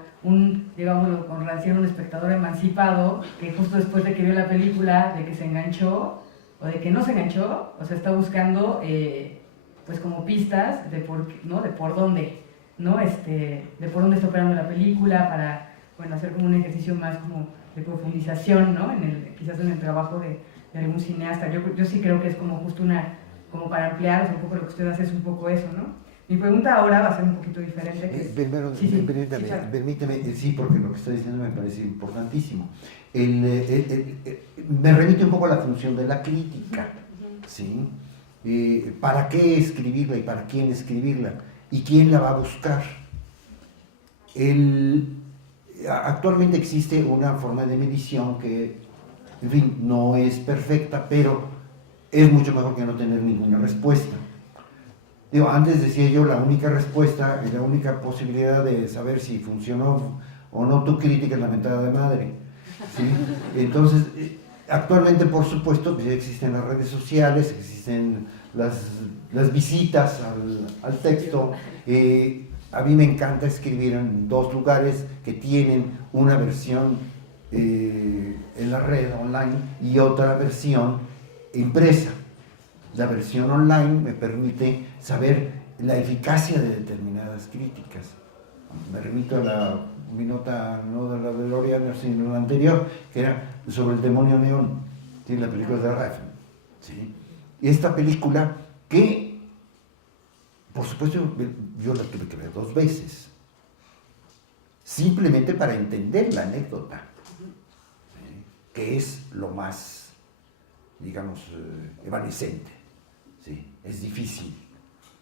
digámoslo con Rancière, un espectador emancipado, que justo después de que vio la película, de que se enganchó, o de que no se enganchó, o sea, está buscando, pues como pistas de por dónde, ¿no? De por dónde está operando la película, para, bueno, hacer como un ejercicio más como de profundización, ¿no? Quizás en el trabajo de algún cineasta. Yo sí creo que es como justo como para ampliar, o sea, un poco lo que usted hace es un poco eso, ¿no? Mi pregunta ahora va a ser un poquito diferente. Permíteme, sí, porque lo que está diciendo me parece importantísimo. Me remite un poco a la función de la crítica, ¿sí? ¿Para qué escribirla y para quién escribirla? ¿Y quién la va a buscar? Actualmente existe una forma de medición que, en fin, no es perfecta, pero es mucho mejor que no tener ninguna respuesta. Digo, antes decía yo, la única respuesta y la única posibilidad de saber si funcionó o no tu crítica es la mentada de madre, ¿sí? Entonces, actualmente, por supuesto, ya existen las redes sociales, existen las visitas al texto. A mí me encanta escribir en 2 lugares que tienen una versión en la red online y otra versión impresa. La versión online me permite saber la eficacia de determinadas críticas. Me remito a mi nota, no de la de Lorian, sino la anterior, que era sobre el demonio neón, ¿sí? La película de Refn, ¿sí? Y esta película que, por supuesto, yo la tuve que ver 2 veces, simplemente para entender la anécdota, ¿sí? Que es lo más, digamos, evanescente, ¿sí? Es difícil,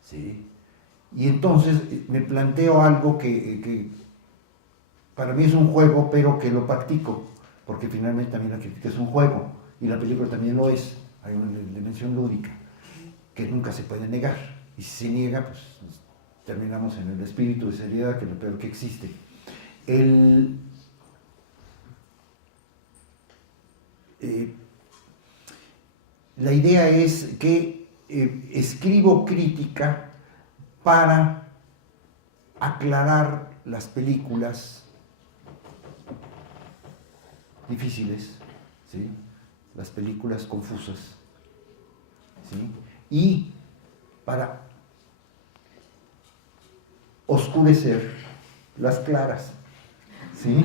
¿sí? Y entonces me planteo algo que para mí es un juego, pero que lo practico, porque finalmente también la crítica es un juego, y la película también lo es. Hay una dimensión lúdica que nunca se puede negar, y si se niega, pues terminamos en el espíritu de seriedad, que es lo peor que existe. La idea es que escribo crítica para aclarar las películas difíciles, ¿sí? Las películas confusas, ¿sí? Y para oscurecer las claras, ¿sí?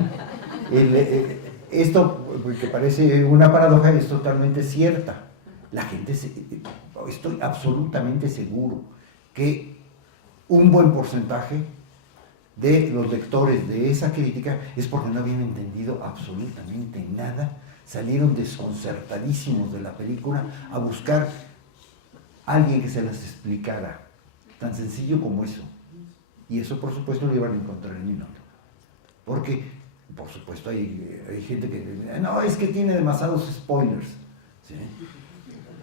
Esto, que parece una paradoja, es totalmente cierta. La gente, estoy absolutamente seguro que un buen porcentaje de los lectores de esa crítica es porque no habían entendido absolutamente nada, salieron desconcertadísimos de la película a buscar a alguien que se las explicara, tan sencillo como eso. Y eso, por supuesto, lo iban a encontrar en mi nota, porque, por supuesto, hay gente que dice, no, es que tiene demasiados spoilers, ¿sí?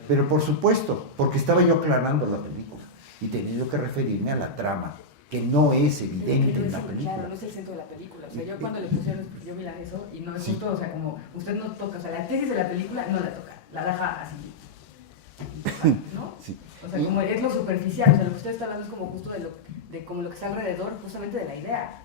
Pero por supuesto, porque estaba yo aclarando la película y tenía yo que referirme a la trama, que no es evidente en la película. Claro, no es el centro de la película. O sea, yo cuando le pusieron, yo mira eso y no es justo, o sea, como usted no toca, o sea, la tesis de la película no la toca, la deja así, ¿no? Sí. O sea, como es lo superficial, o sea, lo que usted está hablando es como justo de como lo que está alrededor, justamente de la idea.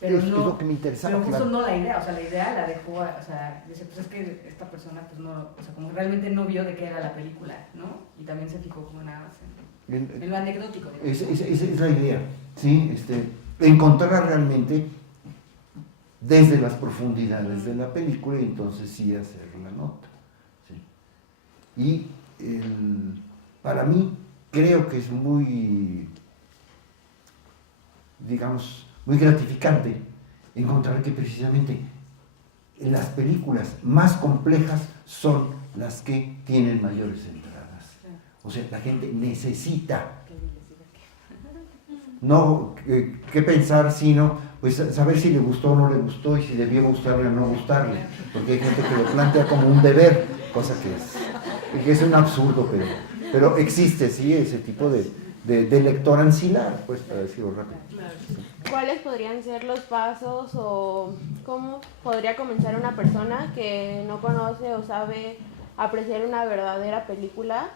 Pero es no, lo que me interesaba, pero justo claro. no la idea, o sea, la idea la dejó, o sea, dice, pues es que esta persona, pues no, o sea, como realmente no vio de qué era la película, ¿no? Y también se fijó como nada más en lo anecdótico. Esa es la idea, ¿sí? Encontrar realmente desde las profundidades de la película y entonces sí hacer la nota, ¿sí? Y para mí creo que es muy, digamos, muy gratificante encontrar que precisamente las películas más complejas son las que tienen mayores entradas. O sea, la gente necesita no qué pensar, sino pues saber si le gustó o no le gustó y si debió gustarle o no gustarle, porque hay gente que lo plantea como un deber, cosa que es un absurdo, pero existe, sí, ese tipo de lector ancilar, pues, para decirlo rápido. ¿Cuáles podrían ser los pasos o cómo podría comenzar una persona que no conoce o sabe apreciar una verdadera película?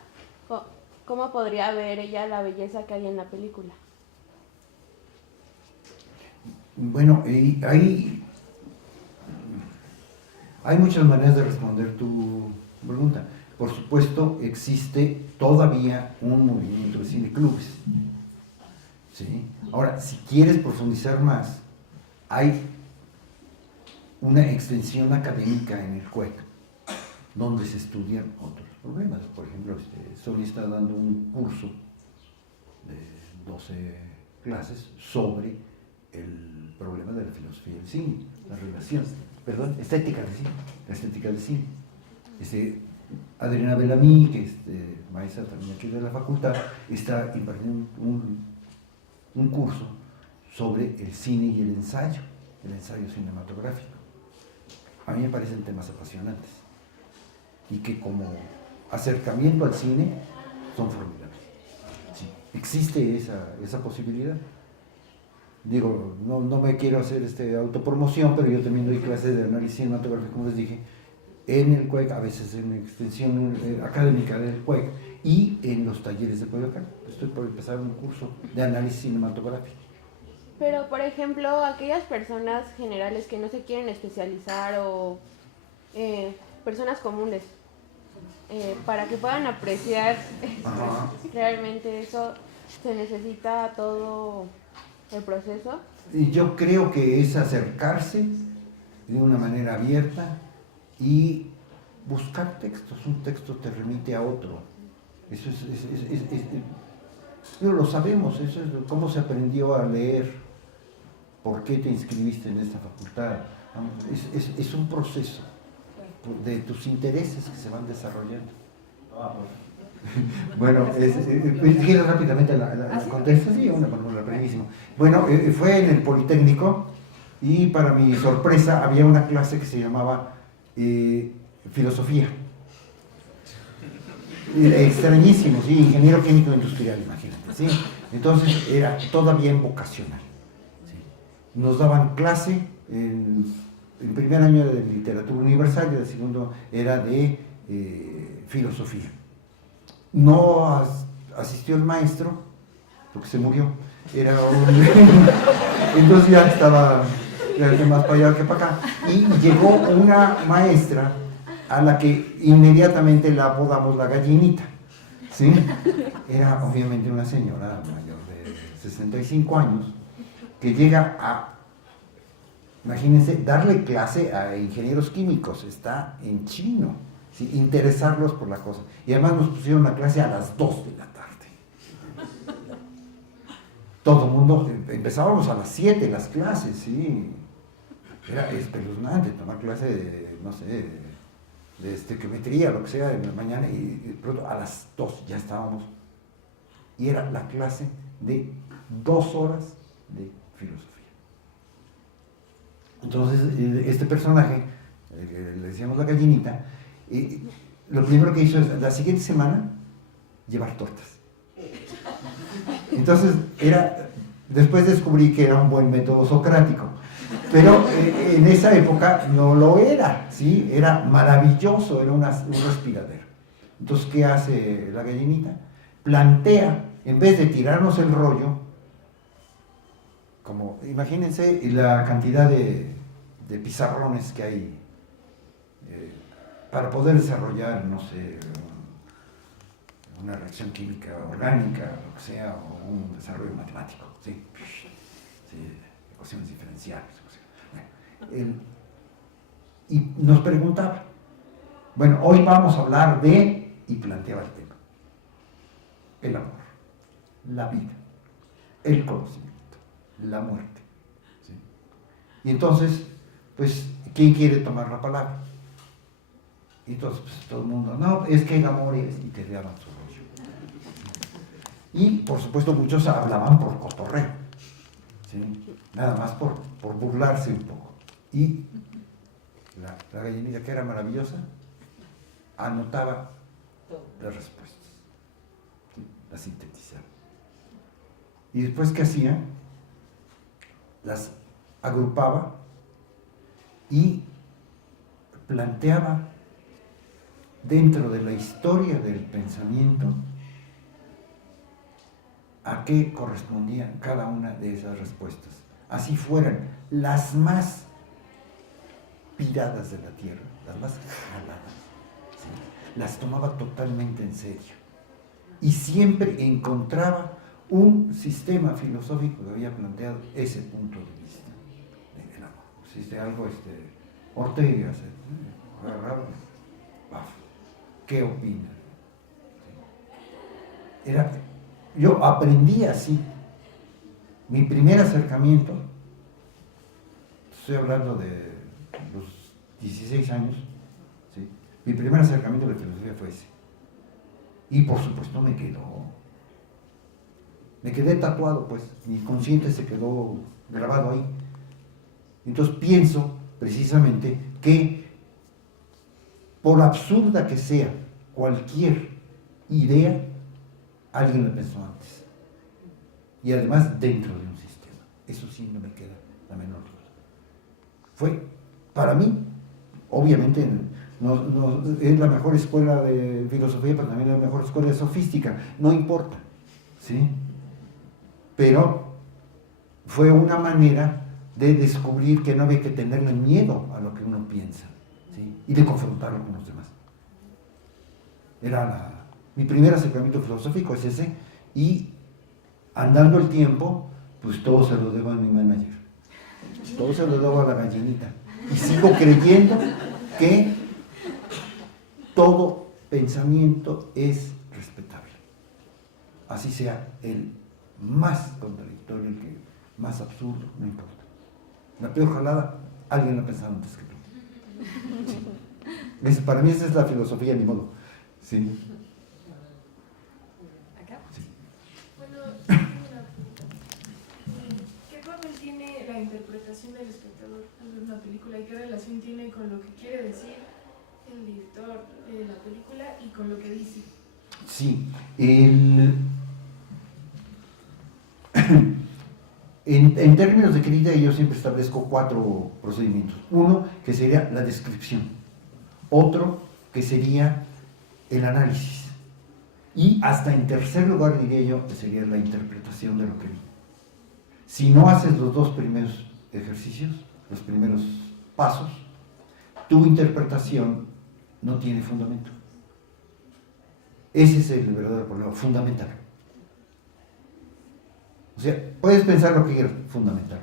¿Cómo podría ver ella la belleza que hay en la película? Bueno, hay muchas maneras de responder tu pregunta. Por supuesto, existe todavía un movimiento de cineclubes, ¿sí? Ahora, si quieres profundizar más, hay una extensión académica en el CUEC, donde se estudian otros problemas. Por ejemplo, Sony está dando un curso de 12 clases sobre el problema de la filosofía del cine, la relación, estética del cine, la estética del cine. Adriana Bellamy, que es maestra también aquí de la facultad, está impartiendo un curso sobre el cine y el ensayo cinematográfico. A mí me parecen temas apasionantes y que como acercamiento al cine son formidables. Sí, existe esa posibilidad. Digo, no me quiero hacer autopromoción, pero yo también doy clases de análisis cinematográfico, como les dije, en el CUEC, a veces en extensión académica del CUEC y en los talleres de Coyoacán. Estoy por empezar un curso de análisis cinematográfico. Pero, por ejemplo, aquellas personas generales que no se quieren especializar o personas comunes, para que puedan apreciar realmente eso, se necesita todo el proceso. Y yo creo que es acercarse de una manera abierta y buscar textos. Un texto te remite a otro. Eso lo sabemos, eso es cómo se aprendió a leer, por qué te inscribiste en esta facultad. Es un proceso de tus intereses que se van desarrollando. Bueno, quiero rápidamente la contexto, sí, brevísimo. Bueno, fue en el Politécnico y para mi sorpresa había una clase que se llamaba filosofía. Extrañísimo, sí, ingeniero químico industrial, imagínate, ¿sí? Entonces era todavía en vocacional. ¿Sí? Nos daban clase en primer año de literatura universal y el segundo era de filosofía. No asistió el maestro, porque se murió. Entonces ya estaba más para allá que para acá. Y llegó una maestra a la que inmediatamente la apodamos la gallinita. ¿Sí? Era obviamente una señora mayor de 65 años que llega a, imagínense, darle clase a ingenieros químicos, está en chino, ¿sí? Interesarlos por la cosa. Y además nos pusieron la clase a las 2 de la tarde. Todo el mundo, empezábamos a las 7 las clases, ¿sí? Era espeluznante tomar clase de, no sé, de estequiometría, lo que sea, en la mañana, y pronto a las 2 ya estábamos. Y era la clase de 2 horas de filosofía. Entonces, este personaje, que le decíamos la gallinita, lo primero que hizo es, la siguiente semana, llevar tortas. Entonces, después descubrí que era un buen método socrático. Pero en esa época no lo era, ¿sí? Era maravilloso, era un respiradero. Entonces, ¿qué hace la gallinita? Plantea, en vez de tirarnos el rollo, como, imagínense la cantidad de pizarrones que hay para poder desarrollar, no sé, una reacción química orgánica, lo que sea, o un desarrollo matemático, ¿sí? Sí, ecuaciones diferenciales. Y nos preguntaba, bueno, hoy vamos a hablar de, y planteaba el tema, el amor, la vida, el conocimiento, la muerte. ¿Sí? Y entonces, pues, ¿quién quiere tomar la palabra? Y entonces, pues, todo el mundo, no, es que el amor es, y te daban su rollo. Y, por supuesto, muchos hablaban por cotorreo, ¿sí? Nada más por burlarse un poco. Y la gallinita, que era maravillosa, anotaba las respuestas, ¿sí? Las sintetizaba. Y después, ¿qué hacía? Las agrupaba y planteaba dentro de la historia del pensamiento a qué correspondían cada una de esas respuestas. Así fueran las más piradas de la tierra, las más jaladas, ¿sí? Las tomaba totalmente en serio. Y siempre encontraba un sistema filosófico que había planteado ese punto de vista del amor. Existe algo, Ortega, agarraba, ¿qué opina? Yo aprendí así. Mi primer acercamiento, estoy hablando de los 16 años, ¿sí? Mi primer acercamiento a la filosofía fue ese. Y por supuesto me quedó Me quedé tatuado, pues, mi consciente se quedó grabado ahí. Entonces pienso precisamente que, por absurda que sea cualquier idea, alguien la pensó antes. Y además dentro de un sistema. Eso sí no me queda la menor duda. Fue, para mí, obviamente, no, es la mejor escuela de filosofía, pero también es la mejor escuela de sofística. No importa, ¿sí? Pero fue una manera de descubrir que no había que tenerle miedo a lo que uno piensa, ¿sí? Y de confrontarlo con los demás. Mi primer acercamiento filosófico es ese, y andando el tiempo, pues todo se lo debo a mi manager, todo se lo debo a la gallinita, y sigo creyendo que todo pensamiento es respetable, así sea el más contradictorio, el que más absurdo, no importa. La peor jalada, alguien la ha pensado antes que tú. Sí. Para mí esa es la filosofía, ni modo. Sí. ¿Acá? Sí. Bueno, ¿qué papel tiene la interpretación del espectador al ver una película y qué relación tiene con lo que quiere decir el director de la película y con lo que dice? Sí, en términos de crítica yo siempre establezco 4 procedimientos. Uno, que sería la descripción. Otro, que sería el análisis. Y hasta en tercer lugar, diría yo, que sería la interpretación de lo que vi. Si no haces los 2 primeros ejercicios, los primeros pasos, tu interpretación no tiene fundamento. Ese es el verdadero problema, fundamental. O sea, puedes pensar lo que quieras, fundamental.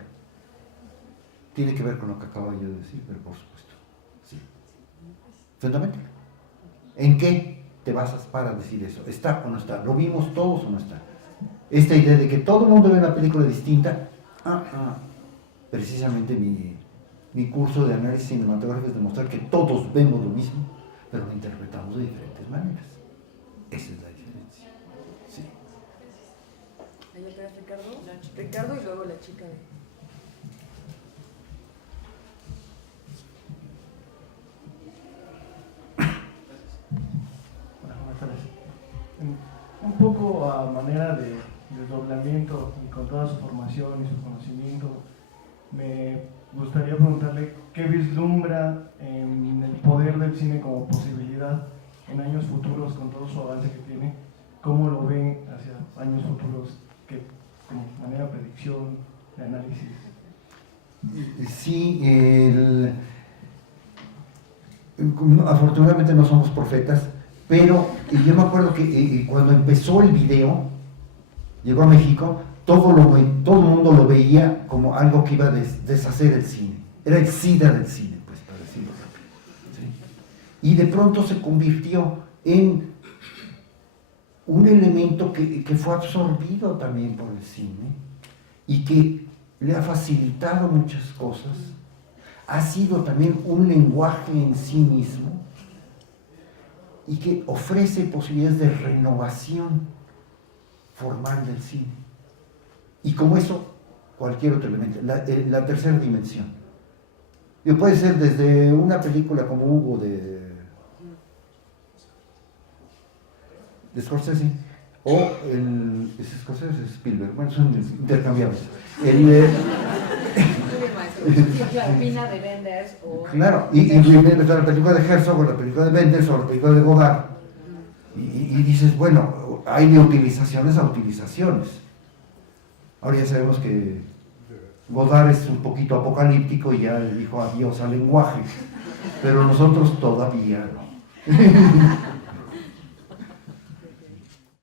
Tiene que ver con lo que acabo yo de decir, pero por supuesto, sí. Fundamental. ¿En qué te basas para decir eso? ¿Está o no está? ¿Lo vimos todos o no está? Esta idea de que todo el mundo ve una película distinta, precisamente mi curso de análisis cinematográfico es demostrar que todos vemos lo mismo, pero lo interpretamos de diferentes maneras. Esa es la diferencia. Sí. Ahí atrás Ricardo y luego la chica de... Buenas tardes. Un poco a manera de desdoblamiento y con toda su formación y su conocimiento, me gustaría preguntarle qué vislumbra en el poder del cine como posibilidad en años futuros, con todo su avance que tiene, cómo lo ven hacia años futuros, que como manera de predicción, de análisis. Sí, afortunadamente no somos profetas, pero yo me acuerdo que cuando empezó el video, llegó a México, todo el mundo lo veía como algo que iba a deshacer el cine. Era el SIDA del cine, pues, para decirlo rápido. ¿Sí? Y de pronto se convirtió en un elemento que fue absorbido también por el cine y que le ha facilitado muchas cosas. Ha sido también un lenguaje en sí mismo y que ofrece posibilidades de renovación formal del cine. Y como eso, cualquier otro elemento, la tercera dimensión. Y puede ser desde una película como Hugo de Scorsese, o Scorsese es Spielberg, bueno, son intercambiables. La opina de Wenders o... Claro, y la película de Herzog o la película de Wenders o la película de Godard, y dices, bueno, hay de utilizaciones a utilizaciones. Ahora ya sabemos que Godard es un poquito apocalíptico y ya le dijo adiós al lenguaje, pero nosotros todavía no.